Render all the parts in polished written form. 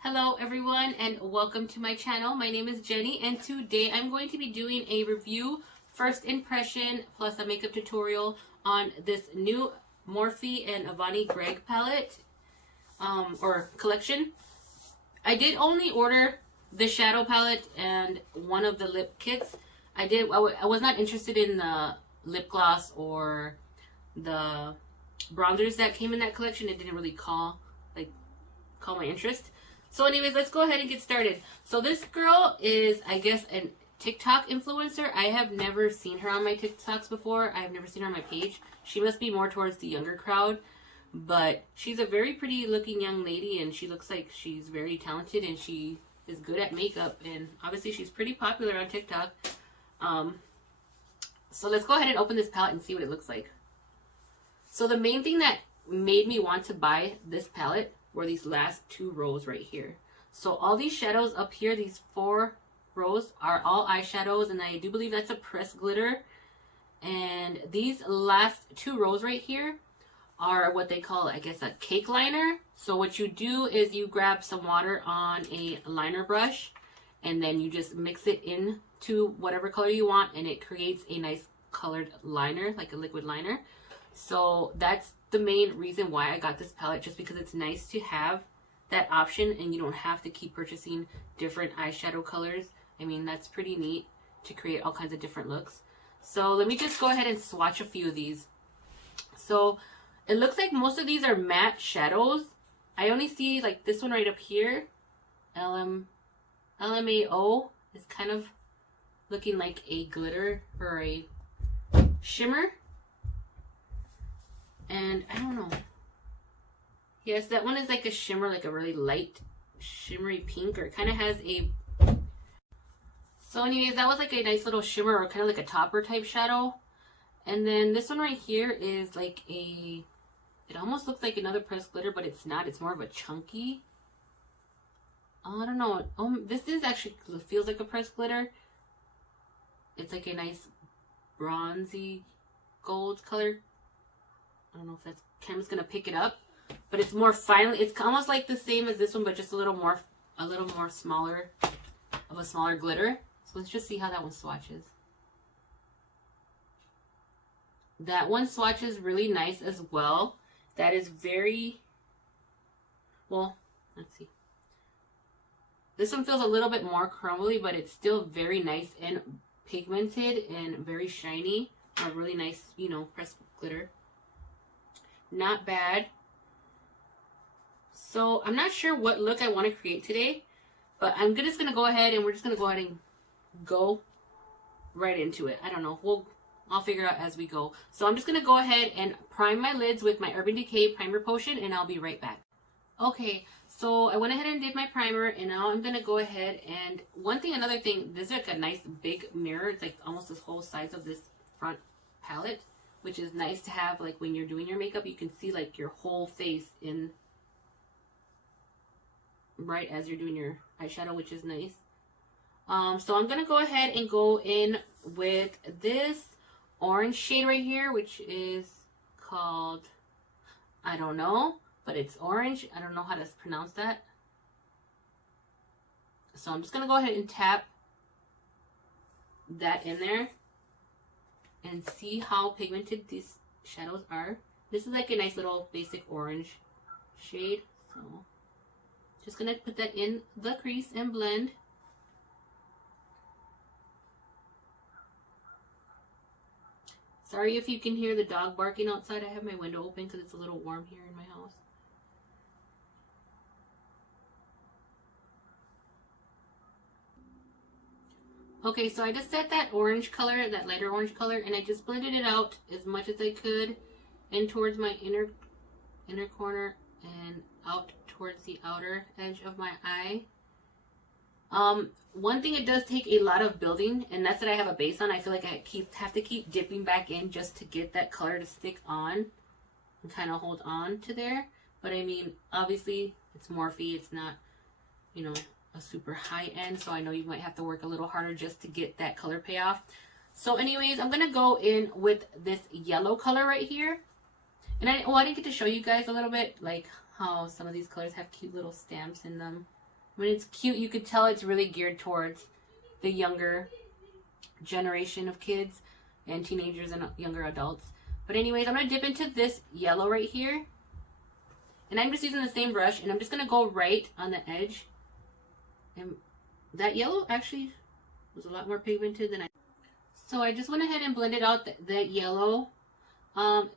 Hello everyone and welcome to my channel. My name is Jenny and today I'm going to be doing a review, first impression, plus a makeup tutorial on this new Morphe and Avani Gregg palette or collection. I did only order the shadow palette and one of the lip kits. I was not interested in the lip gloss or the bronzers that came in that collection. It didn't really call my interest. So anyways, let's go ahead and get started. So this girl is, I guess, a TikTok influencer. I have never seen her on my TikToks before. I have never seen her on my page. She must be more towards the younger crowd. But she's a very pretty looking young lady and she looks like she's very talented and she is good at makeup. And obviously she's pretty popular on TikTok. So let's go ahead and open this palette and see what it looks like. So the main thing that made me want to buy this palette were these last two rows right here. So all these shadows up here, these 4 rows, are all eyeshadows, and I do believe that's a pressed glitter. And these last 2 rows right here are what they call, I guess, a cake liner. So what you do is you grab some water on a liner brush and then you just mix it into whatever color you want and it creates a nice colored liner, like a liquid liner. So that's the main reason why I got this palette, just because it's nice to have that option and you don't have to keep purchasing different eyeshadow colors. I mean, that's pretty neat to create all kinds of different looks. So let me just go ahead and swatch a few of these. So it looks like most of these are matte shadows. I only see like this one right up here, LMAO, is kind of looking like a glitter or a shimmer. And I don't know. Yes, that one is like a shimmer, like a really light shimmery pink, or it kind of has a... So anyways, that was like a nice little shimmer or kind of like a topper type shadow. And then this one right here is like a... It almost looks like another pressed glitter, but it's not. It's more of a chunky... I don't know. This is actually feels like a pressed glitter. It's like a nice bronzy gold color. I don't know if that camera's gonna pick it up, but it's more finely. It's almost like the same as this one, but just a little more smaller of a smaller glitter. So let's just see how that one swatches. That one swatches really nice as well. That is very well. Let's see. This one feels a little bit more crumbly, but it's still very nice and pigmented and very shiny. A really nice, you know, pressed glitter. Not bad. So I'm not sure what look I want to create today, but I'm just gonna go ahead and we're just gonna go ahead and go right into it. I don't know. I'll figure out as we go. So I'm just gonna go ahead and prime my lids with my Urban Decay primer potion, and I'll be right back. Okay, so I went ahead and did my primer, and now I'm gonna go ahead and another thing. This is like a nice big mirror. It's like almost this whole size of this front palette, which is nice to have, like when you're doing your makeup, you can see like your whole face in right as you're doing your eyeshadow, which is nice. So I'm gonna go ahead and go in with this orange shade right here, which is called, I don't know, but it's orange. I don't know how to pronounce that. So I'm just gonna go ahead and tap that in there and see how pigmented these shadows are. This is like a nice little basic orange shade. So just gonna put that in the crease and blend. Sorry if you can hear the dog barking outside. I have my window open because it's a little warm here in my house. Okay, so I just set that orange color, that lighter orange color, and I just blended it out as much as I could in towards my inner corner and out towards the outer edge of my eye. One thing it does take a lot of building, and that's that I have a base on. I feel like I have to keep dipping back in just to get that color to stick on and kind of hold on to there. But I mean, obviously it's Morphe. It's not, you know, a super high end, so I know you might have to work a little harder just to get that color payoff. So anyways, I'm gonna go in with this yellow color right here. And I didn't get to show you guys a little bit like how some of these colors have cute little stamps in them. When it's cute, you could tell it's really geared towards the younger generation of kids and teenagers and younger adults. But anyways, I'm going to dip into this yellow right here. And I'm just using the same brush, and I'm just going to go right on the edge. And that yellow actually was a lot more pigmented than I... So I just went ahead and blended out that yellow.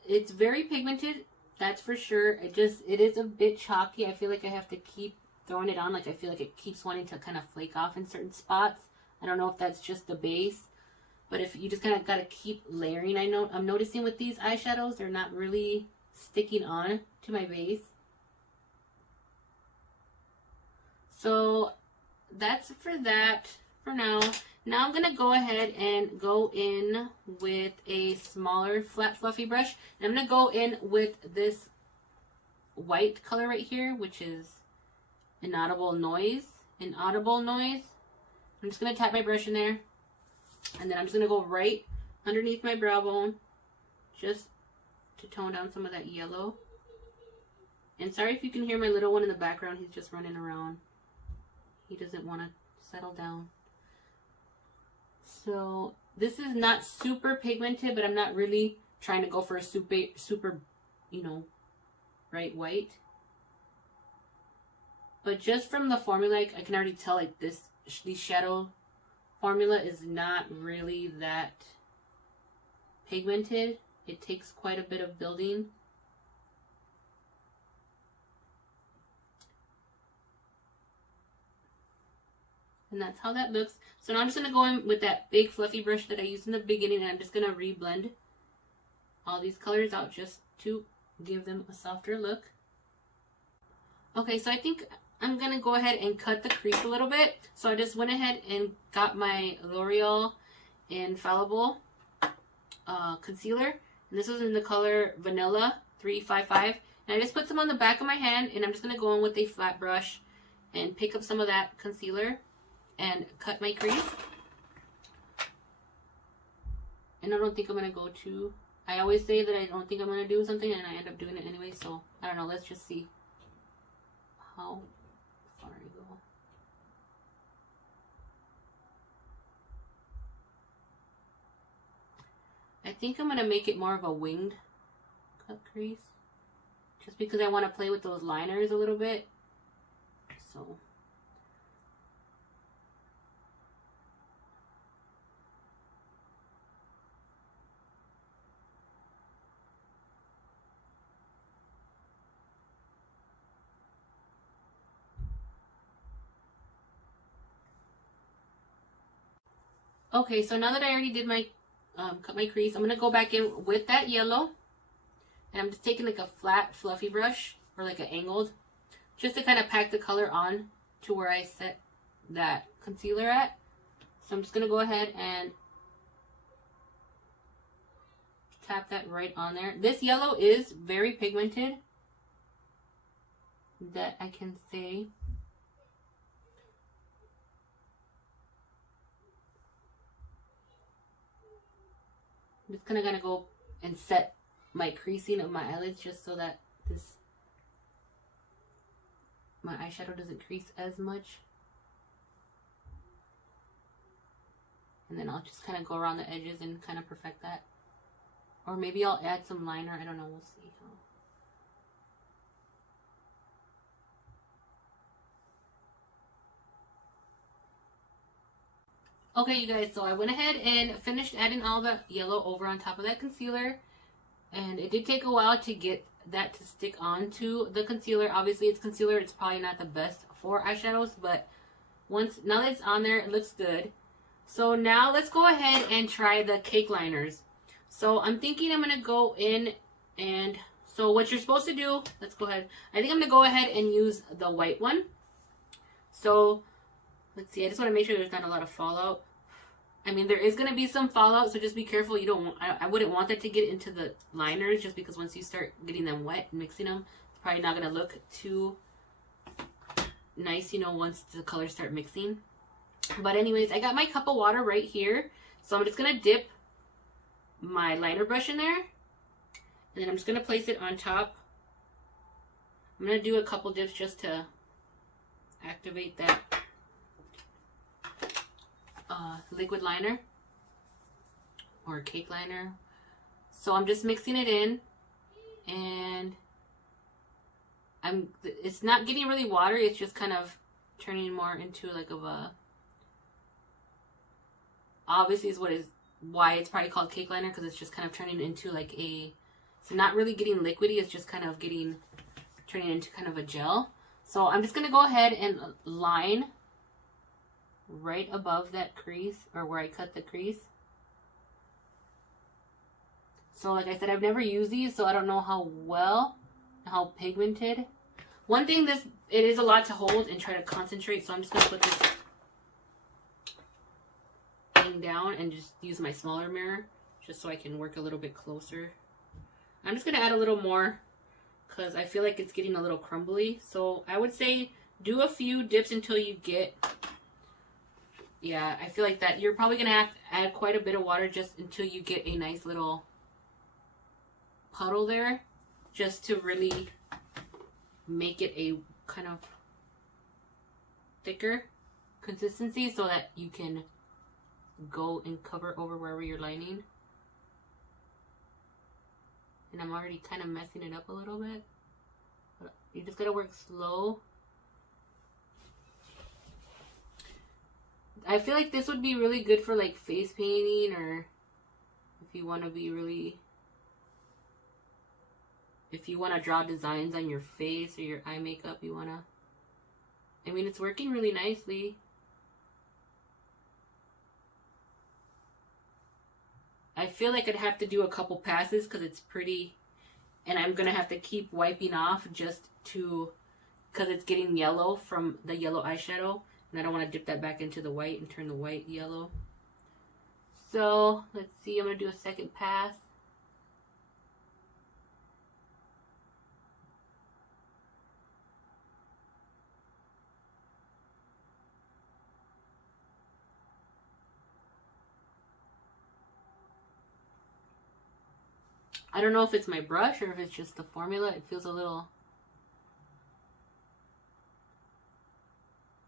It's very pigmented, that's for sure. It is a bit chalky. I feel like I have to keep throwing it on. Like I feel like it keeps wanting to kind of flake off in certain spots. I don't know if that's just the base, but if you just kind of got to keep layering. I'm noticing with these eyeshadows, they're not really sticking on to my base. So that's for that for now. Now I'm going to go ahead and go in with a smaller flat fluffy brush. And I'm going to go in with this white color right here, which is Inaudible Noise. I'm just going to tap my brush in there. And then I'm just going to go right underneath my brow bone, just to tone down some of that yellow. And sorry if you can hear my little one in the background. He's just running around. He doesn't want to settle down. So this is not super pigmented, but I'm not really trying to go for a super, you know, bright white. But just from the formula, I can already tell like these shadow formula is not really that pigmented. It takes quite a bit of building. And that's how that looks. So now I'm just going to go in with that big fluffy brush that I used in the beginning, and I'm just going to reblend all these colors out just to give them a softer look. Okay, so I think I'm going to go ahead and cut the crease a little bit. So I just went ahead and got my L'Oreal Infallible concealer. And this was in the color Vanilla 355. And I just put some on the back of my hand, and I'm just going to go in with a flat brush and pick up some of that concealer and cut my crease. And I don't think I'm going to go too... I always say that I don't think I'm going to do something, and I end up doing it anyway. So, I don't know. Let's just see how far I go. I think I'm going to make it more of a winged cut crease. Just because I want to play with those liners a little bit. So... Okay, so now that I already did my, cut my crease, I'm going to go back in with that yellow. And I'm just taking like a flat, fluffy brush, or like an angled, just to kind of pack the color on to where I set that concealer at. So I'm just going to go ahead and tap that right on there. This yellow is very pigmented, that I can say. I'm just gonna go and set my creasing of my eyelids just so that my eyeshadow doesn't crease as much. And then I'll just kind of go around the edges and kind of perfect that. Or maybe I'll add some liner. I don't know. We'll see. Okay, you guys, so I went ahead and finished adding all the yellow over on top of that concealer. And it did take a while to get that to stick onto the concealer. Obviously, it's concealer. It's probably not the best for eyeshadows, but now that it's on there, it looks good. So now let's go ahead and try the cake liners. So I'm thinking I'm going to go in and... So what you're supposed to do... Let's go ahead. I think I'm going to go ahead and use the white one. So... Let's see, I just want to make sure there's not a lot of fallout. I mean, there is going to be some fallout, so just be careful. You don't want, I wouldn't want that to get into the liners, just because once you start getting them wet and mixing them, it's probably not going to look too nice, you know, once the colors start mixing. But anyways, I got my cup of water right here. So I'm just going to dip my liner brush in there. And then I'm just going to place it on top. I'm going to do a couple dips just to activate that liquid liner or cake liner. So I'm just mixing it in, and it's not getting really watery, it's just kind of turning more into like obviously is why it's probably called cake liner, because it's just kind of turning into like it's not really getting liquidy, it's just kind of turning into kind of a gel. So I'm just going to go ahead and line right above that crease, or where I cut the crease. So like I said, I've never used these, so I don't know how pigmented. One thing, it is a lot to hold and try to concentrate, so I'm just going to put this thing down and just use my smaller mirror just so I can work a little bit closer. I'm just going to add a little more because I feel like it's getting a little crumbly. So I would say do a few dips until you get, yeah, I feel like that you're probably going to have to add quite a bit of water just until you get a nice little puddle there, just to really make it a kind of thicker consistency so that you can go and cover over wherever you're lining. And I'm already kind of messing it up a little bit. But you just gotta work slow. I feel like this would be really good for like face painting, or if you want to be really, if you want to draw designs on your face or your eye makeup, you want to, I mean, it's working really nicely. I feel like I'd have to do a couple passes because it's pretty, and I'm going to have to keep wiping off just because it's getting yellow from the yellow eyeshadow, and I don't want to dip that back into the white and turn the white yellow. So, let's see, I'm going to do a second pass. I don't know if it's my brush or if it's just the formula. It feels a little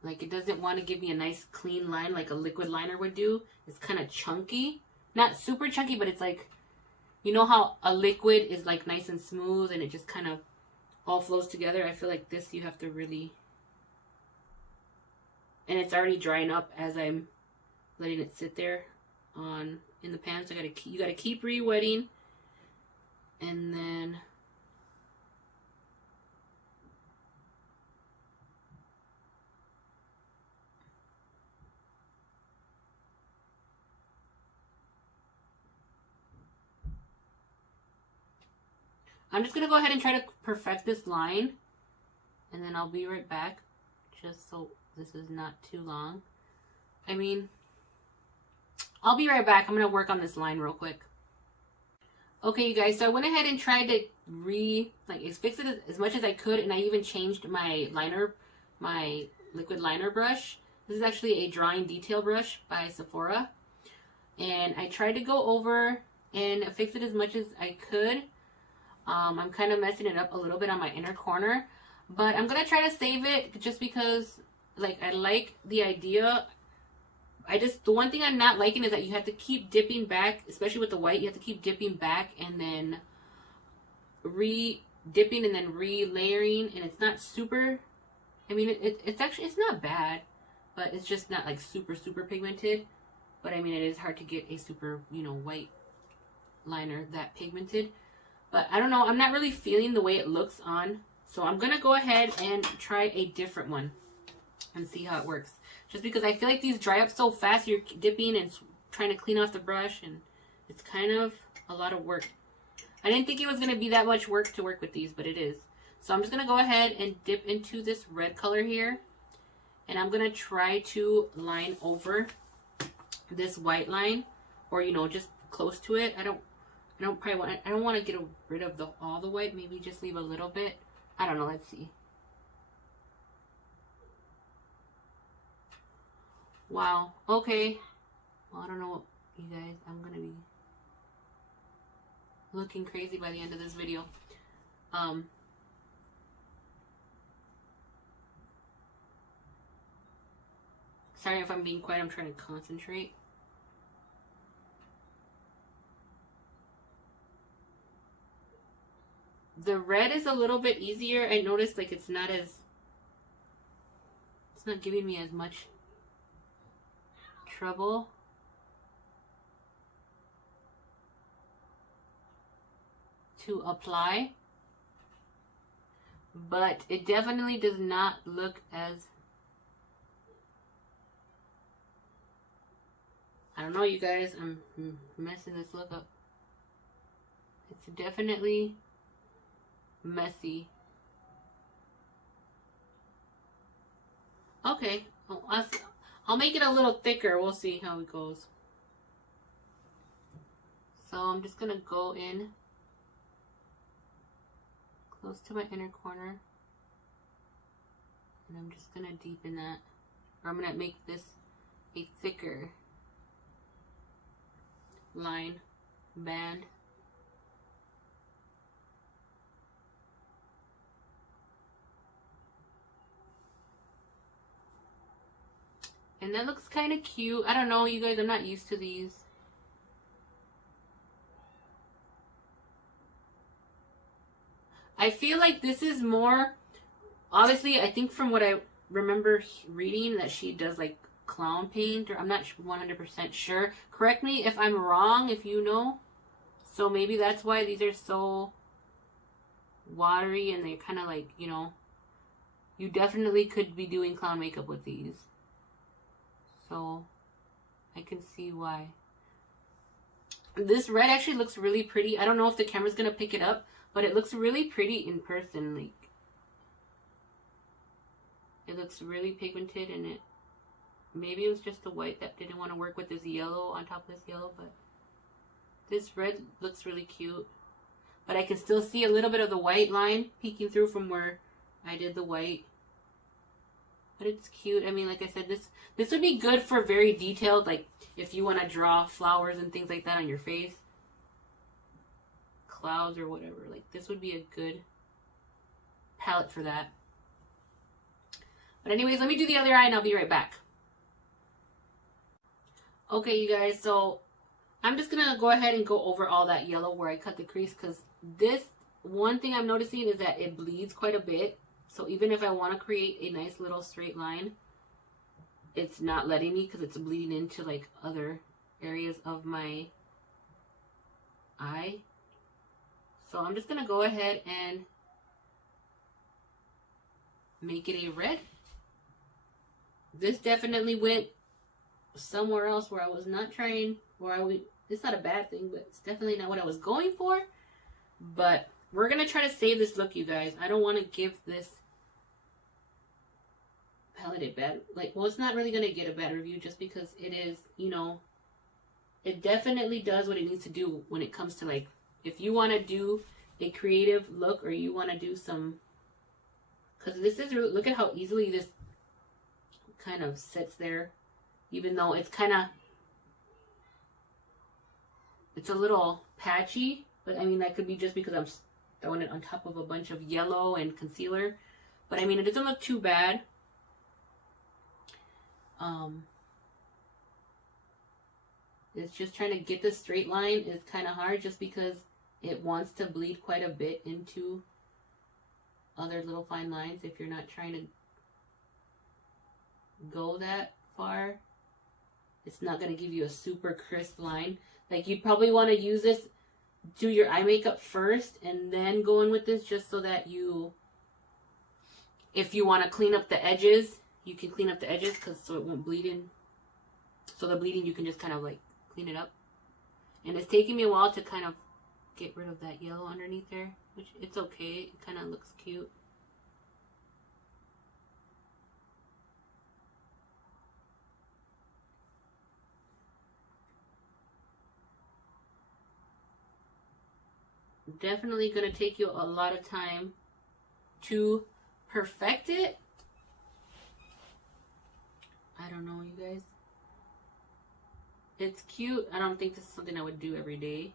like it doesn't want to give me a nice clean line like a liquid liner would do. It's kind of chunky. Not super chunky, but it's like, you know how a liquid is like nice and smooth and it just kind of all flows together? I feel like this you have to really, and it's already drying up as I'm letting it sit there in the pan. So you gotta keep re-wetting. And then I'm just going to go ahead and try to perfect this line. And then I'll be right back, just so this is not too long. I mean, I'll be right back. I'm going to work on this line real quick. Okay, you guys, so I went ahead and tried to fix it as much as I could, and I even changed my liquid liner brush. This is actually a drawing detail brush by Sephora. And I tried to go over and fix it as much as I could. I'm kind of messing it up a little bit on my inner corner, but I'm going to try to save it just because, like, I like the idea. The one thing I'm not liking is that you have to keep dipping back, especially with the white. You have to keep dipping back and then re-dipping and then re-layering, and it's not super, I mean, it's not bad, but it's just not like super pigmented. But I mean, it is hard to get a super, white liner that pigmented. But I don't know, I'm not really feeling the way it looks on, so I'm gonna go ahead and try a different one and see how it works. Just because I feel like these dry up so fast, you're dipping and trying to clean off the brush, and it's kind of a lot of work. I didn't think it was going to be that much work to work with these, but it is. So I'm just going to go ahead and dip into this red color here, and I'm going to try to line over this white line, or just close to it. I don't want to get rid of all the white. Maybe just leave a little bit. I don't know. Let's see. Wow. Okay. Well, I don't know. You guys, I'm gonna be looking crazy by the end of this video. Sorry if I'm being quiet, I'm trying to concentrate. The red is a little bit easier. I noticed like it's not giving me as much trouble. To apply. But it definitely does not look as, I don't know, you guys, I'm messing this look up. It's definitely messy. Okay, I'll make it a little thicker. We'll see how it goes. So I'm just gonna go in close to my inner corner, and I'm just gonna deepen that, or I'm gonna make this a thicker line band. And that looks kind of cute. I don't know, you guys, I'm not used to these. I feel like this is more, obviously, I think from what I remember reading that she does like clown paint, or I'm not 100% sure. Correct me if I'm wrong, if you know. So maybe that's why these are so watery and they're kind of like, you know, you definitely could be doing clown makeup with these. So I can see why. This red actually looks really pretty. I don't know if the camera's gonna pick it up, but it looks really pretty in person. Like, it looks really pigmented, and it maybe it was just the white that didn't want to work with this yellow on top of this yellow, but this red looks really cute. But I can still see a little bit of the white line peeking through from where I did the white. But it's cute. I mean, like I said, this would be good for very detailed, like if you want to draw flowers and things like that on your face, clouds or whatever. Like, this would be a good palette for that. But anyways, let me do the other eye and I'll be right back. Okay, you guys, so I'm just gonna go ahead and go over all that yellow where I cut the crease, because this one thing I'm noticing is that it bleeds quite a bit. So even if I want to create a nice little straight line, it's not letting me because it's bleeding into like other areas of my eye. So I'm just gonna go ahead and make it a red. This definitely went somewhere else where I was not trying, it's not a bad thing, but it's definitely not what I was going for. But we're gonna try to save this look, you guys. I don't want to give this palette a bad, well, it's not really gonna get a bad review just because it is, you know, it definitely does what it needs to do when it comes to, like, if you want to do a creative look, or you want to do some, because this is really, look at how easily this kind of sits there, even though it's kind of, it's a little patchy, but I mean, that could be just because I'm throwing it on top of a bunch of yellow and concealer. But I mean, it doesn't look too bad. It's just trying to get the straight line is kind of hard, just because it wants to bleed quite a bit into other little fine lines if you're not trying to go that far. It's not going to give you a super crisp line. Like, you'd probably want to use this, do your eye makeup first, and then go in with this, just so that you, if you want to clean up the edges, you can clean up the edges, so it won't bleed in. So the bleeding, you can just kind of like clean it up. And it's taking me a while to kind of get rid of that yellow underneath there, which it's okay. It kind of looks cute. Definitely going to take you a lot of time to perfect it. I don't know, you guys. It's cute. I don't think this is something I would do every day.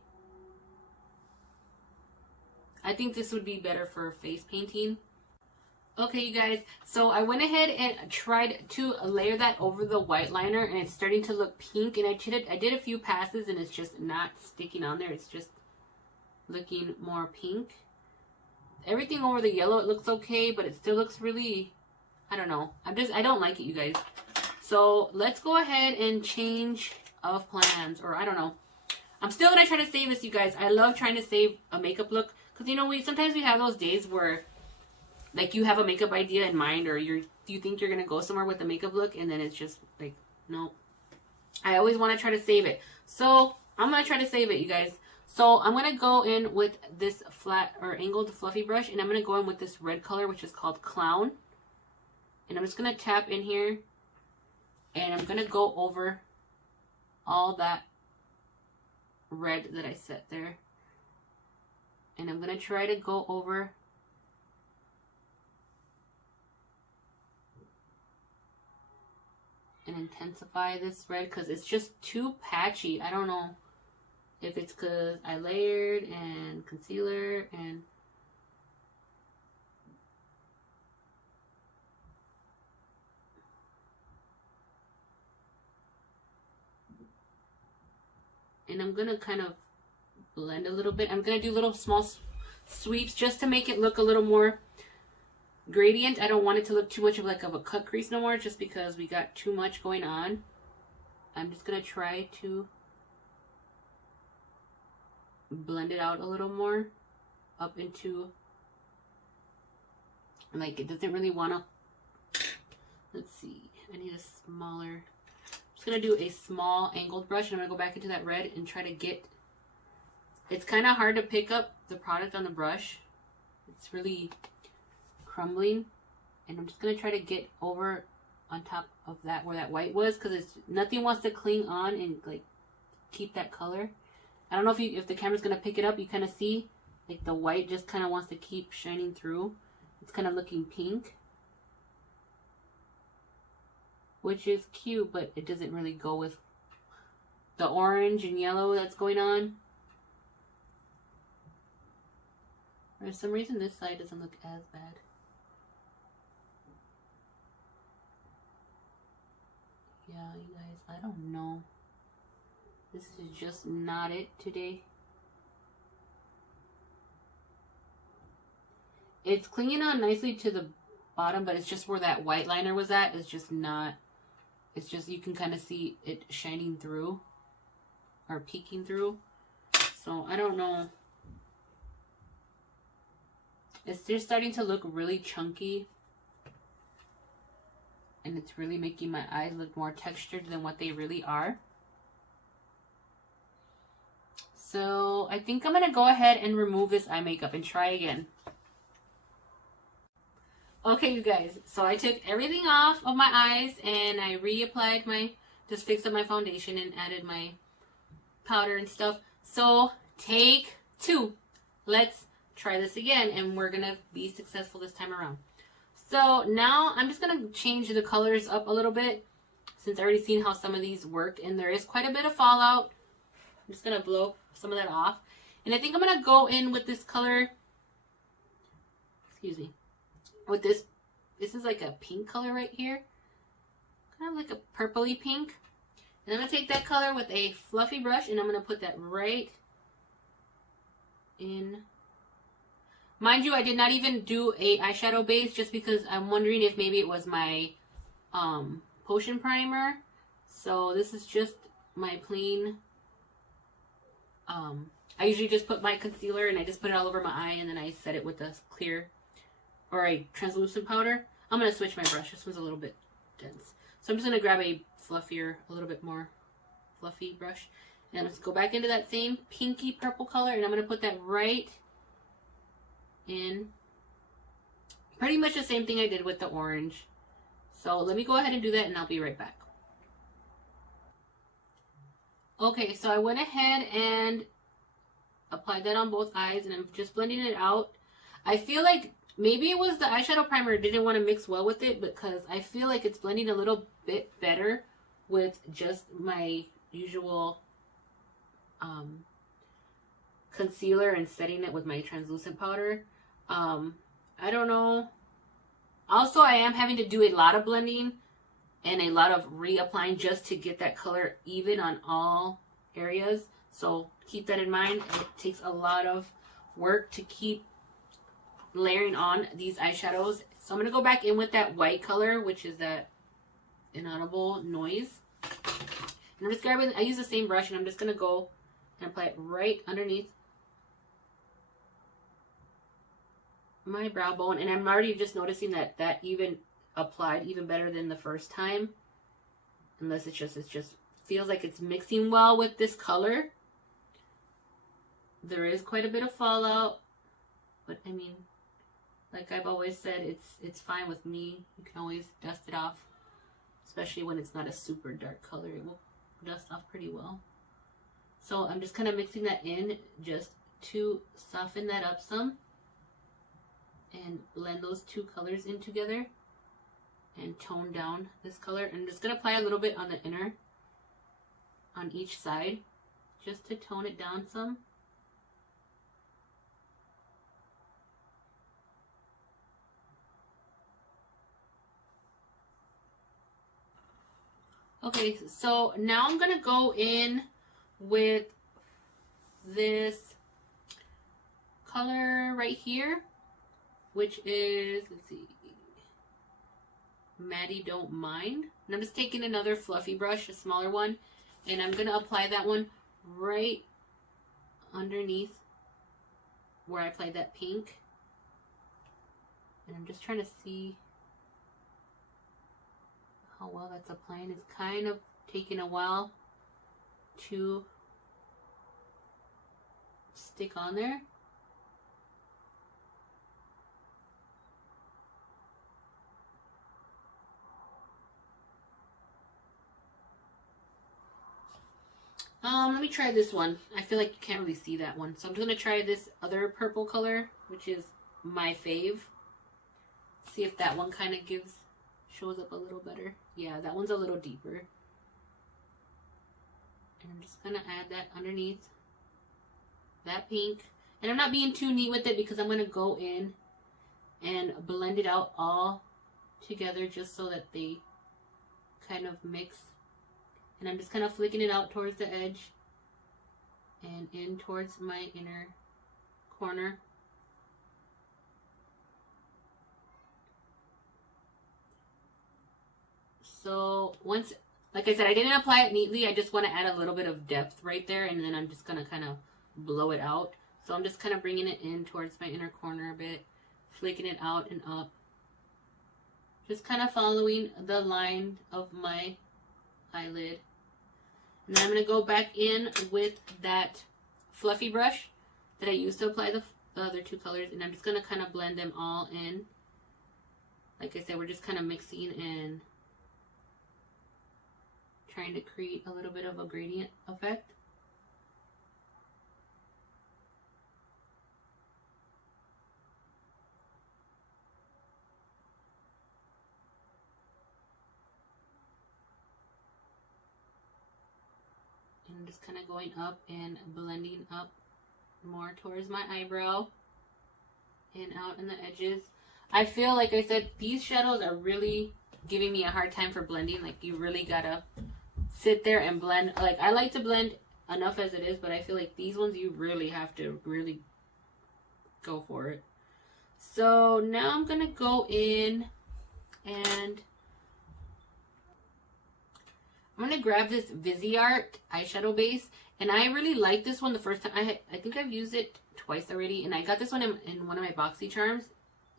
I think this would be better for face painting. Okay, you guys, so I went ahead and tried to layer that over the white liner, and it's starting to look pink, and I did a few passes, and it's just not sticking on there. It's just looking more pink. Everything over the yellow, it looks okay, but it still looks really, I don't know. I don't like it, you guys. So let's go ahead and change of plans, or I don't know. I'm still going to try to save this, you guys. I love trying to save a makeup look, because, you know, sometimes we have those days where, like, you have a makeup idea in mind, or you think you're going to go somewhere with a makeup look, and then it's just, like, no. I always want to try to save it. So, I'm going to try to save it, you guys. So, I'm going to go in with this flat, or angled fluffy brush, and I'm going to go in with this red color, which is called Clown. And I'm just going to tap in here, and I'm going to go over all that red that I set there. And I'm going to try to go over and intensify this red, because it's just too patchy. I don't know if it's because I layered and concealer and I'm gonna kind of blend a little bit. I'm gonna do little small sweeps just to make it look a little more gradient. I don't want it to look too much of like a cut crease no more, just because we got too much going on. I'm just gonna try to blend it out a little more up into, like, it doesn't really want to, let's see, I need a smaller, I'm just gonna do a small angled brush, and I'm gonna go back into that red and try to get, it's kind of hard to pick up the product on the brush. It's really crumbling, and I'm just gonna try to get over on top of that where that white was, because it's nothing wants to cling on and like keep that color. I don't know if the camera's gonna pick it up. You kind of see like the white just kind of wants to keep shining through. It's kind of looking pink, which is cute, but it doesn't really go with the orange and yellow that's going on. For some reason this side doesn't look as bad. Yeah, you guys, I don't know. This is just not it today. It's clinging on nicely to the bottom, but it's just where that white liner was at. It's just not, it's just, you can kind of see it shining through or peeking through. So I don't know. It's just starting to look really chunky. And it's really making my eyes look more textured than what they really are. So I think I'm going to go ahead and remove this eye makeup and try again. Okay, you guys, so I took everything off of my eyes and I reapplied just fixed up my foundation and added my powder and stuff. So take 2. Let's try this again, and we're going to be successful this time around. So now I'm just going to change the colors up a little bit, since I already seen how some of these worked, and there is quite a bit of fallout. I'm just going to blow some of that off. And I think I'm going to go in with this color, excuse me, with this is like a pink color right here. Kind of like a purpley pink. And I'm going to take that color with a fluffy brush, and I'm going to put that right in. Mind you, I did not even do a eyeshadow base, just because I'm wondering if maybe it was my potion primer. So this is just my plain, I usually just put my concealer and I just put it all over my eye, and then I set it with a clear or a translucent powder. I'm going to switch my brush. This one's a little bit dense. So I'm just going to grab a fluffier, a little bit more fluffy brush. And let's go back into that same pinky purple color, and I'm going to put that right in. Pretty much the same thing I did with the orange. So let me go ahead and do that, and I'll be right back. Okay, so I went ahead and applied that on both eyes, and I'm just blending it out. I feel like maybe it was the eyeshadow primer didn't want to mix well with it, because I feel like it's blending a little bit better with just my usual concealer and setting it with my translucent powder. I don't know. Also, I am having to do a lot of blending and a lot of reapplying just to get that color even on all areas. So keep that in mind. It takes a lot of work to keep layering on these eyeshadows. So I'm going to go back in with that white color, which is that inaudible noise. And I'm just grabbing, I use the same brush, and I'm just going to go and apply it right underneath my brow bone. And I'm already just noticing that that even applied even better than the first time. Unless it just feels like it's mixing well with this color. There is quite a bit of fallout, but I mean, like I've always said, it's fine with me. You can always dust it off, especially when it's not a super dark color. It will dust off pretty well. So I'm just kind of mixing that in just to soften that up some and blend those two colors in together and tone down this color. And I'm just going to apply a little bit on the inner, on each side, just to tone it down some. Okay, so now I'm going to go in with this color right here, which is, let's see, Maddie Don't Mind. And I'm just taking another fluffy brush, a smaller one, and I'm going to apply that one right underneath where I applied that pink. And I'm just trying to see how well that's applying. It's kind of taking a while to stick on there. Let me try this one. I feel like you can't really see that one. So I'm just going to try this other purple color, which is my fave. See if that one kind of shows up a little better. Yeah, that one's a little deeper. And I'm just going to add that underneath that pink. And I'm not being too neat with it because I'm going to go in and blend it out all together just so that they kind of mix. And I'm just kind of flicking it out towards the edge and in towards my inner corner. So once, like I said, I didn't apply it neatly. I just want to add a little bit of depth right there, and then I'm just going to kind of blow it out. So I'm just kind of bringing it in towards my inner corner a bit, flicking it out and up. Just kind of following the line of my eyelid. And then I'm going to go back in with that fluffy brush that I used to apply the other two colors, and I'm just going to kind of blend them all in. Like I said, we're just kind of mixing and trying to create a little bit of a gradient effect. And I'm just kind of going up and blending up more towards my eyebrow and out in the edges. I feel like I said, these shadows are really giving me a hard time for blending. Like, you really gotta sit there and blend. Like, I like to blend enough as it is, but I feel like these ones you really have to really go for it. So now I'm gonna go in and I'm gonna grab this Viseart eyeshadow base, and I really like this one the first time. I think I've used it twice already, and I got this one in one of my boxy charms.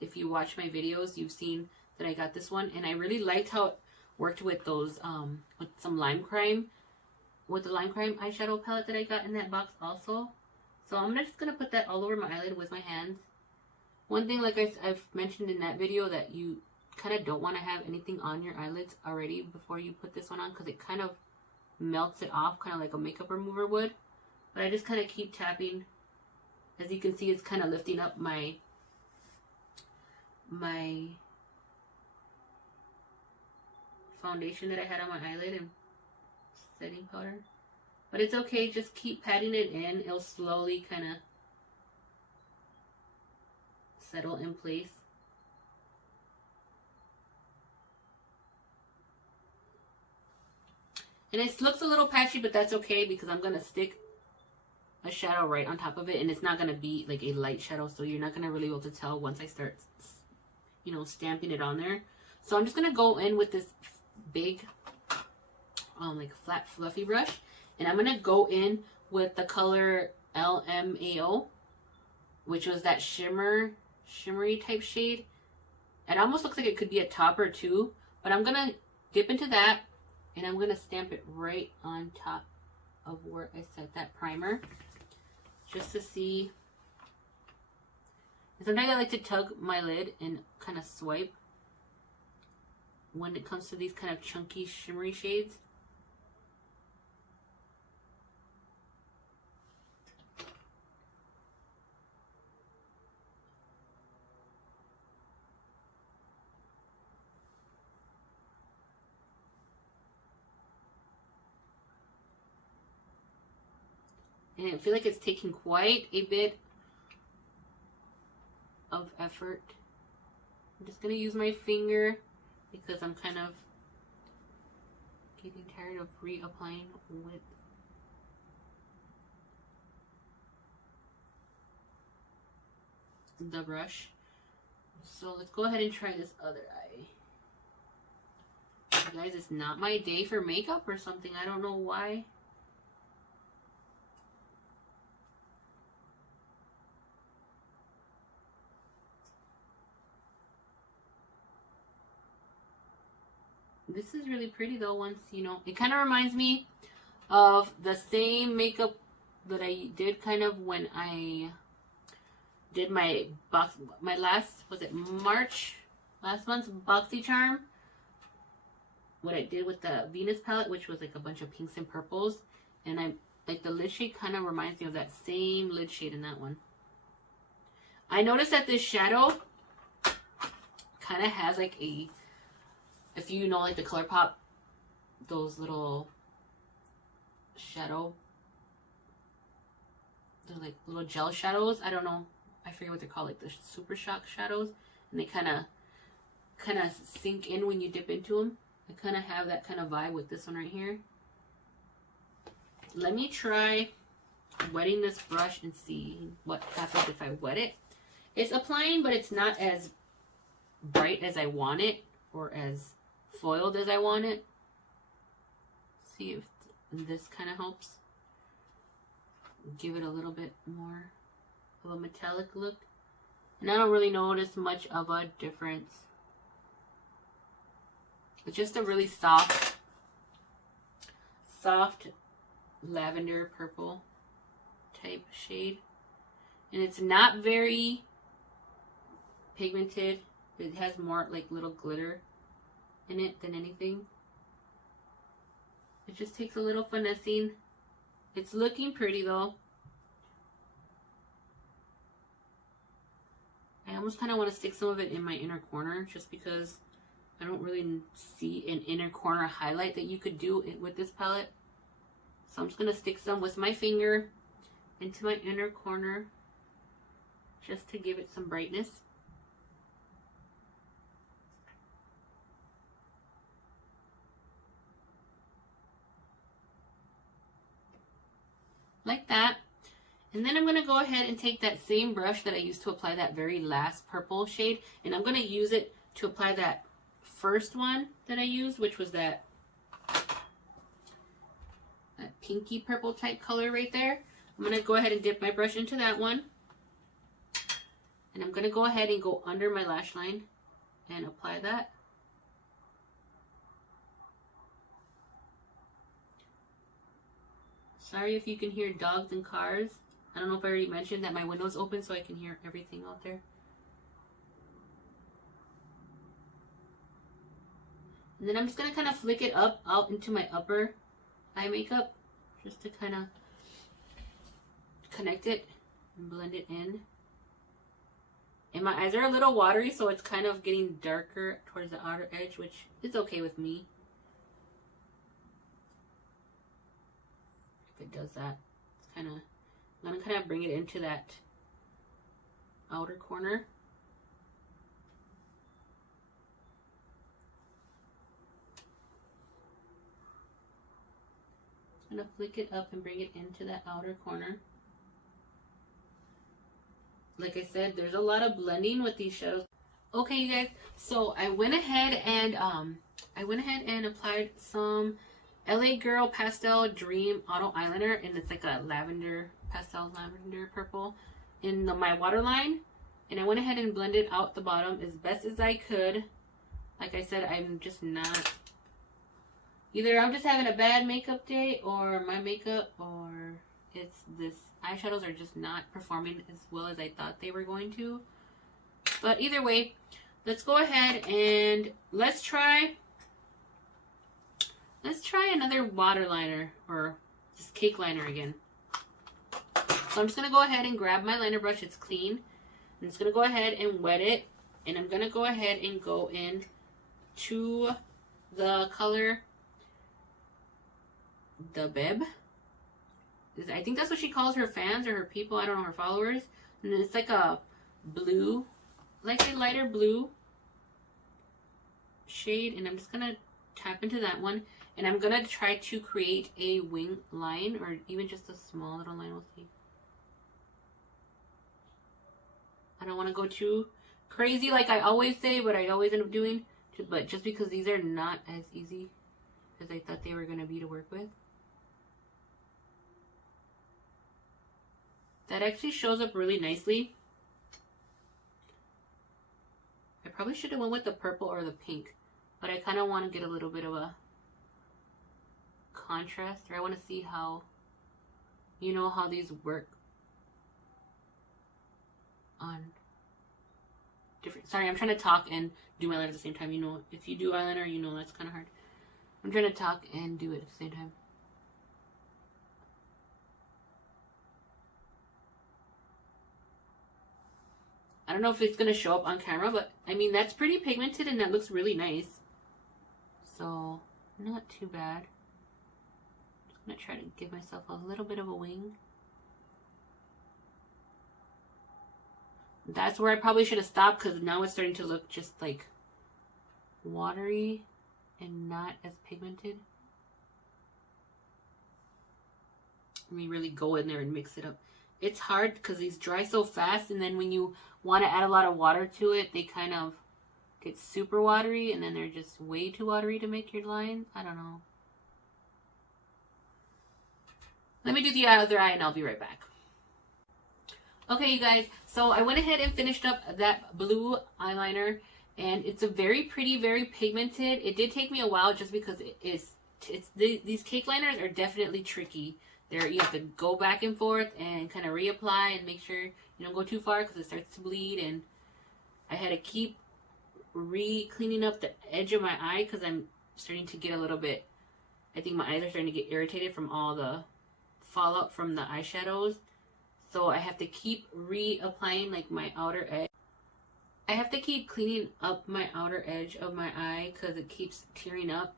If you watch my videos, you've seen that I got this one, and I really liked how it worked with those with some lime crime, with the lime crime eyeshadow palette that I got in that box also. So I'm just gonna put that all over my eyelid with my hands. One thing, like I've mentioned in that video, that you kind of don't want to have anything on your eyelids already before you put this one on, because it kind of melts it off, kind of like a makeup remover would. But I just kind of keep tapping. As you can see, it's kind of lifting up my foundation that I had on my eyelid and setting powder. But it's okay, just keep patting it in. It'll slowly kind of settle in place. And it looks a little patchy, but that's okay because I'm going to stick a shadow right on top of it. And it's not going to be like a light shadow, so you're not going to really be able to tell once I start, you know, stamping it on there. So I'm just going to go in with this big, like flat fluffy brush. And I'm going to go in with the color LMAO, which was that shimmery type shade. It almost looks like it could be a topper too, but I'm going to dip into that. And I'm going to stamp it right on top of where I set that primer. Just to see. And sometimes I like to tug my lid and kind of swipe when it comes to these kind of chunky, shimmery shades. And I feel like it's taking quite a bit of effort. I'm just going to use my finger because I'm kind of getting tired of reapplying with the brush. So let's go ahead and try this other eye. You guys, it's not my day for makeup or something. I don't know why. This is really pretty though, once, you know, it kind of reminds me of the same makeup that I did kind of when I did my last, was it March, last month's BoxyCharm? What I did with the Venus palette, which was like a bunch of pinks and purples. And I, like the lid shade kind of reminds me of that same lid shade in that one. I noticed that this shadow kind of has like a, if you know like the ColourPop, those little shadow, they're like little gel shadows. I don't know, I forget what they're called, like the Super Shock shadows, and they kind of sink in when you dip into them. I kind of have that kind of vibe with this one right here. Let me try wetting this brush and see what happens if I wet it. It's applying, but it's not as bright as I want it, or as foiled as I want it. See if this kind of helps give it a little bit more of a metallic look. And I don't really notice much of a difference. It's just a really soft lavender purple type shade. And it's not very pigmented. It has more like little glitter in it than anything. It just takes a little finessing. It's looking pretty though. I almost kind of want to stick some of it in my inner corner just because I don't really see an inner corner highlight that you could do it with this palette. So I'm just going to stick some with my finger into my inner corner just to give it some brightness. Like that. And then I'm going to go ahead and take that same brush that I used to apply that very last purple shade, and I'm going to use it to apply that first one that I used, which was that pinky purple type color right there. I'm going to go ahead and dip my brush into that one, and I'm going to go ahead and go under my lash line and apply that. Sorry if you can hear dogs and cars. I don't know if I already mentioned that my window's open so I can hear everything out there. And then I'm just going to kind of flick it up out into my upper eye makeup just to kind of connect it and blend it in. And my eyes are a little watery, so it's kind of getting darker towards the outer edge, which is okay with me. if it does that. It's kind of, I'm gonna kind of bring it into that outer corner. I'm gonna flick it up and bring it into that outer corner. Like I said, there's a lot of blending with these shadows. Okay, you guys, so I went ahead and applied some LA Girl Pastel Dream Auto Eyeliner, and it's like a lavender, pastel lavender purple in my waterline. And I went ahead and blended out the bottom as best as I could. Like I said, I'm just not, either I'm just having a bad makeup day, or my makeup, or it's this eyeshadows are just not performing as well as I thought they were going to. But either way, let's go ahead and let's try another water liner, or just cake liner again. So I'm just gonna go ahead and grab my liner brush. It's clean. I'm just gonna go ahead and wet it, and I'm gonna go ahead and go in to the color, the Beb. I think that's what she calls her fans or her people. I don't know, her followers. And it's like a blue, like a lighter blue shade, and I'm just gonna tap into that one, and I'm gonna try to create a wing line, or even just a small little line. We'll see. I don't want to go too crazy like I always say, but I always end up doing. But just because these are not as easy as I thought they were going to be to work with. That actually shows up really nicely. I probably should have went with the purple or the pink, but I kind of want to get a little bit of a contrast, or I want to see how, you know, how these work on different, sorry, I'm trying to talk and do my eyeliner at the same time. You know, if you do eyeliner, you know that's kind of hard. I'm trying to talk and do it at the same time. I don't know if it's going to show up on camera, but I mean, that's pretty pigmented and that looks really nice. So, not too bad. Just going to try to give myself a little bit of a wing. That's where I probably should have stopped, because now it's starting to look just like watery and not as pigmented. Let me really go in there and mix it up. It's hard because these dry so fast, and then when you want to add a lot of water to it, they kind of get super watery, and then they're just way too watery to make your lines. I don't know. Let me do the other eye and I'll be right back. Okay, you guys, so I went ahead and finished up that blue eyeliner, and it's a very pretty, very pigmented. It did take me a while just because these cake liners are definitely tricky. You have to go back and forth and kind of reapply and make sure you don't go too far because it starts to bleed, and I had to keep cleaning up the edge of my eye because I'm starting to get a little bit, I think my eyes are starting to get irritated from all the fallout from the eyeshadows. So I have to keep reapplying like my outer edge. I have to keep cleaning up my outer edge of my eye because it keeps tearing up.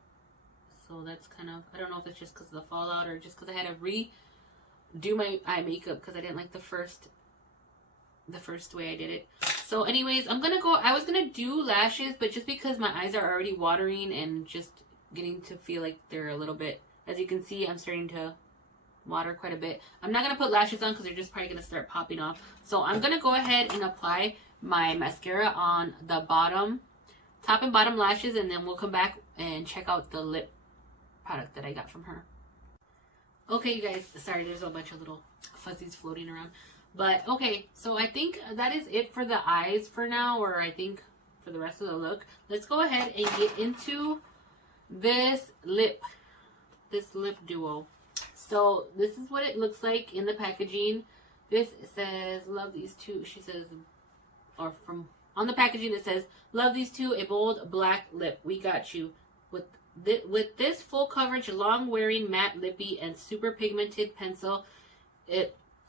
So that's kind of, I don't know if it's just because of the fallout or just because I had to redo my eye makeup because I didn't like the first way I did it. So anyways, I was gonna do lashes, but just because my eyes are already watering and just getting to feel like they're a little bit, as you can see, I'm starting to water quite a bit. I'm not going to put lashes on because they're just probably going to start popping off. So I'm going to go ahead and apply my mascara on the top and bottom lashes, and then we'll come back and check out the lip product that I got from her. Okay, you guys, sorry, there's a bunch of little fuzzies floating around. But okay, so I think that is it for the eyes for now, or I think for the rest of the look. Let's go ahead and get into this lip duo. So this is what it looks like in the packaging. This says, love these two. She says, or from on the packaging it says, love these two, a bold black lip. We got you. With this full coverage, long wearing matte lippy and super pigmented pencil,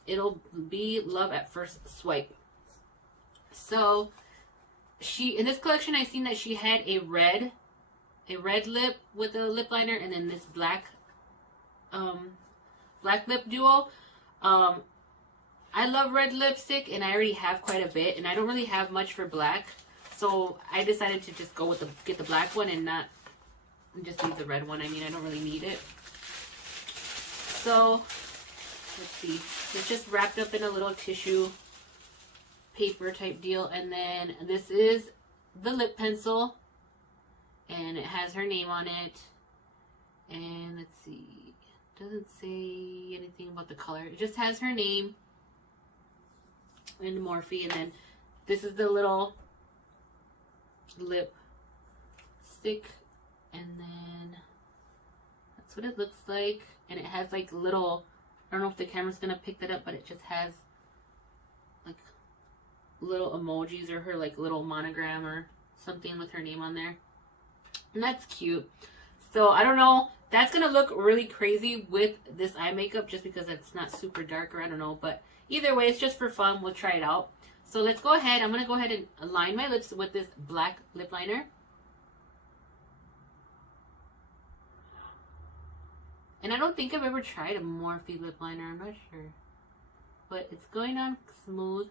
it'll be love at first swipe. So in this collection, I seen that she had a red lip with a lip liner, and then this black black lip duo. I love red lipstick, and I already have quite a bit, and I don't really have much for black, so I decided to just go with get the black one and not just use the red one. I mean, I don't really need it. So let's see, it's just wrapped up in a little tissue paper type deal, and then this is the lip pencil, and it has her name on it. And let's see, it doesn't say anything about the color, it just has her name and Morphe. And then this is the little lip stick, and then that's what it looks like. And it has like little, I don't know if the camera's gonna pick that up, but it just has like little emojis or her like little monogram or something with her name on there, and that's cute. So I don't know, that's gonna look really crazy with this eye makeup just because it's not super dark, or I don't know, but either way, it's just for fun. We'll try it out. So let's go ahead. I'm gonna go ahead and line my lips with this black lip liner. And I don't think I've ever tried a Morphe lip liner, I'm not sure, but it's going on smooth.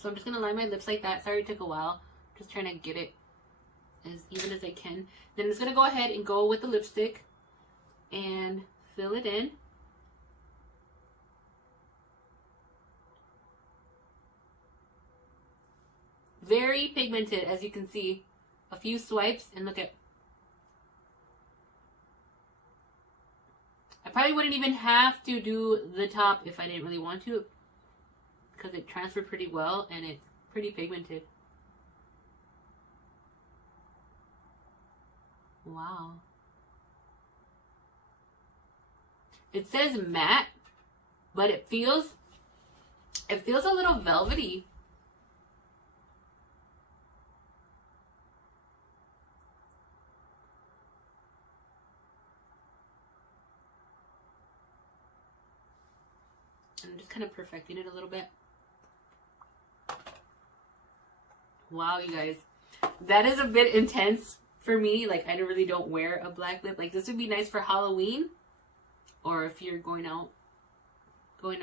So I'm just gonna line my lips like that. Sorry it took a while. Just trying to get it as even as I can. Then I'm just gonna go ahead and go with the lipstick and fill it in. Very pigmented, as you can see. A few swipes and look at. I probably wouldn't even have to do the top if I didn't really want to, because it transferred pretty well and it's pretty pigmented. Wow. It says matte, but it feels a little velvety. I'm just kind of perfecting it a little bit. Wow, you guys, that is a bit intense for me. Like, I really don't wear a black lip. Like, this would be nice for Halloween, or if you're going out, like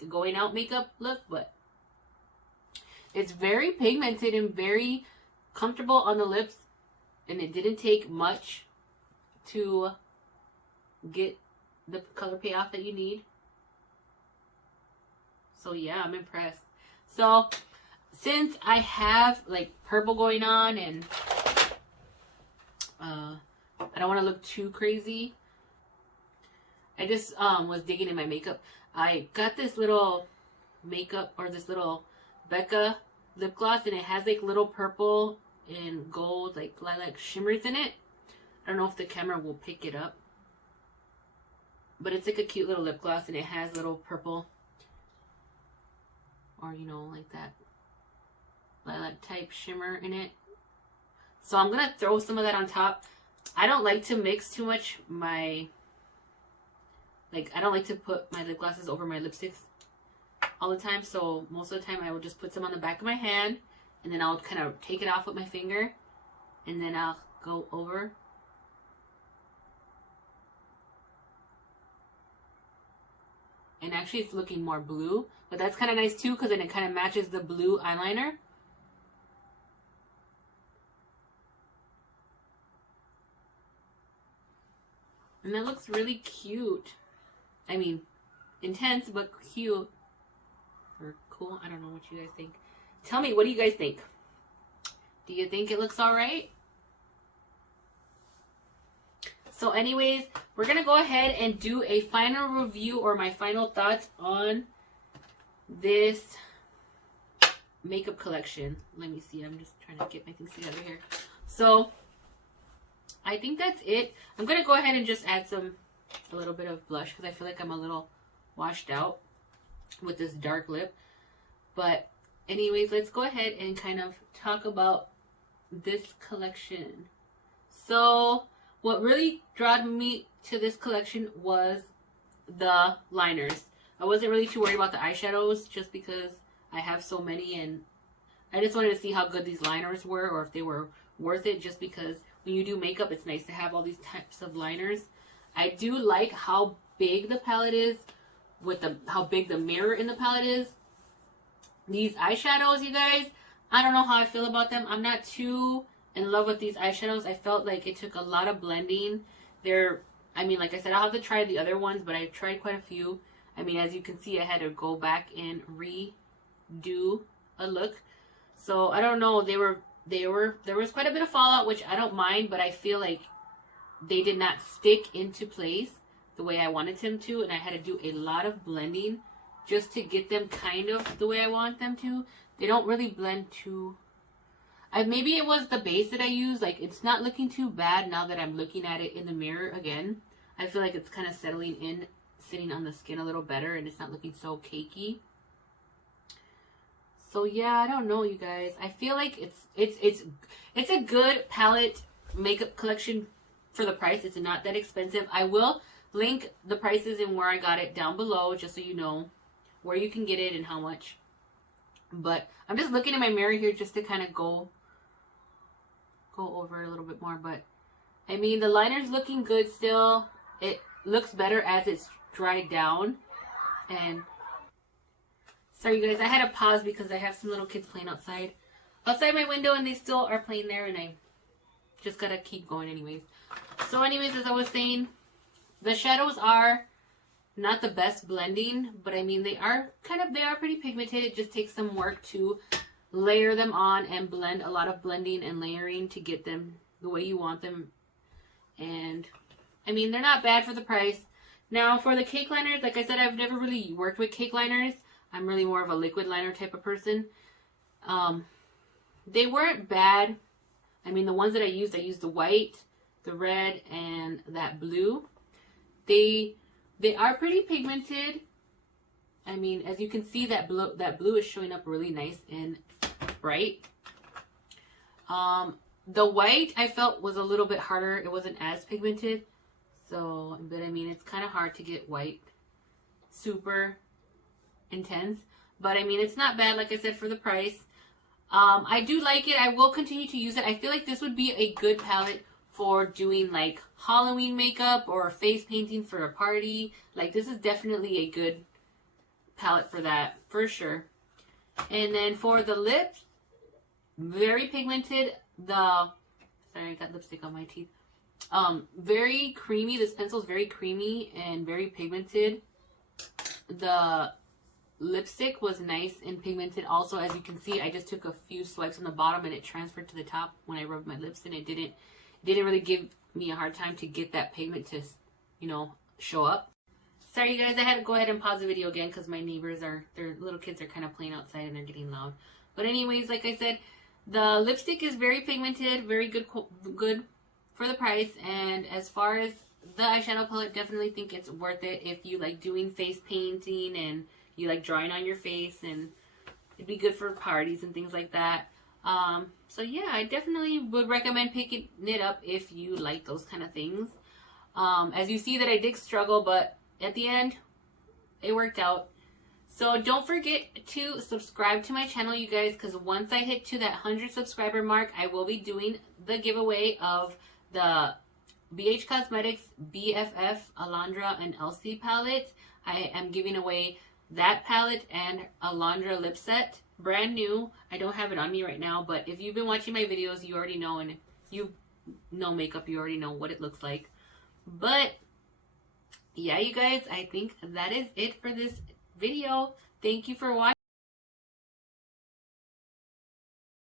a going out makeup look. But it's very pigmented and very comfortable on the lips, and it didn't take much to get the color payoff that you need. So yeah, I'm impressed. So since I have like purple going on, and I don't want to look too crazy, I just was digging in my makeup. I got this little makeup, or this little Becca lip gloss, and it has like little purple and gold like lilac shimmers in it. I don't know if the camera will pick it up, but it's like a cute little lip gloss, and it has little purple, or you know, like that lilac type shimmer in it. So I'm gonna throw some of that on top. I don't like to mix too much I don't like to put my lip glosses over my lipsticks all the time. So most of the time I will just put some on the back of my hand, and then I'll kind of take it off with my finger, and then I'll go over. And actually it's looking more blue, but that's kind of nice too, because then it kind of matches the blue eyeliner. And that looks really cute. I mean, intense, but cute. Or cool. I don't know what you guys think. Tell me, what do you guys think? Do you think it looks alright? So anyways, we're going to go ahead and do a final review or my final thoughts on this makeup collection. Let me see. I'm just trying to get my things together here. So I think that's it. I'm going to go ahead and just add a little bit of blush because I feel like I'm a little washed out with this dark lip. But anyways, let's go ahead and kind of talk about this collection. So what really drew me to this collection was the liners. I wasn't really too worried about the eyeshadows just because I have so many, and I just wanted to see how good these liners were or if they were worth it, just because when you do makeup, it's nice to have all these types of liners. I do like how big the palette is with how big the mirror in the palette is. These eyeshadows, you guys, I don't know how I feel about them. I'm not too in love with these eyeshadows. I felt like it took a lot of blending. I mean, like I said, I'll have to try the other ones, but I've tried quite a few. I mean, as you can see, I had to go back and redo a look. So I don't know. There was quite a bit of fallout, which I don't mind, but I feel like they did not stick into place the way I wanted them to, and I had to do a lot of blending just to get them kind of the way I want them to. They don't really blend too... maybe it was the base that I used. Like, it's not looking too bad now that I'm looking at it in the mirror again. I feel like it's kind of settling in, sitting on the skin a little better, and it's not looking so cakey. So yeah, I don't know, you guys. I feel like it's a good palette makeup collection for the price. It's not that expensive. I will link the prices and where I got it down below, just so you know where you can get it and how much. But I'm just looking at my mirror here just to kind of go over it a little bit more. But I mean, the liner's looking good still. It looks better as it's dried down. And sorry, you guys, I had to pause because I have some little kids playing outside my window, and they still are playing there, and I just gotta keep going anyways. So anyways, as I was saying, the shadows are not the best blending, but I mean, they are pretty pigmented. It just takes some work to layer them on and blend, a lot of blending and layering to get them the way you want them. And I mean, they're not bad for the price. Now for the cake liners, like I said, I've never really worked with cake liners. I'm really more of a liquid liner type of person. They weren't bad. I mean, the ones that I used the white, the red, and that blue. They are pretty pigmented. I mean, as you can see, that blue is showing up really nice and bright. The white I felt was a little bit harder. It wasn't as pigmented. So, but I mean, it's kind of hard to get white super intense. But I mean, it's not bad, like I said, for the price. I do like it. I will continue to use it. I feel like this would be a good palette for doing like Halloween makeup or face painting for a party. Like, this is definitely a good palette for that, for sure. And then for the lips, very pigmented. Sorry, I got lipstick on my teeth. Very creamy. This pencil is very creamy and very pigmented. The lipstick was nice and pigmented also. As you can see, I just took a few swipes on the bottom and it transferred to the top when I rubbed my lips, and it didn't really give me a hard time to get that pigment to, you know, show up. Sorry, you guys, I had to go ahead and pause the video again because my neighbors their little kids are kind of playing outside and they're getting loud. But anyways, like I said, the lipstick is very pigmented, very good for the price. And as far as the eyeshadow palette, definitely think it's worth it if you like doing face painting and you like drawing on your face, and it'd be good for parties and things like that. So yeah, I definitely would recommend picking it up if you like those kind of things. As you see that I did struggle, but at the end, it worked out. So don't forget to subscribe to my channel, you guys, because once I hit to that 100 subscriber mark, I will be doing the giveaway of the BH Cosmetics BFF Alondra and Elsie palette. I am giving away that palette and Alondra lip set, brand new. I don't have it on me right now, but if you've been watching my videos, you already know, and if you know makeup, you already know what it looks like. But yeah, you guys, I think that is it for this video. Thank you for watching.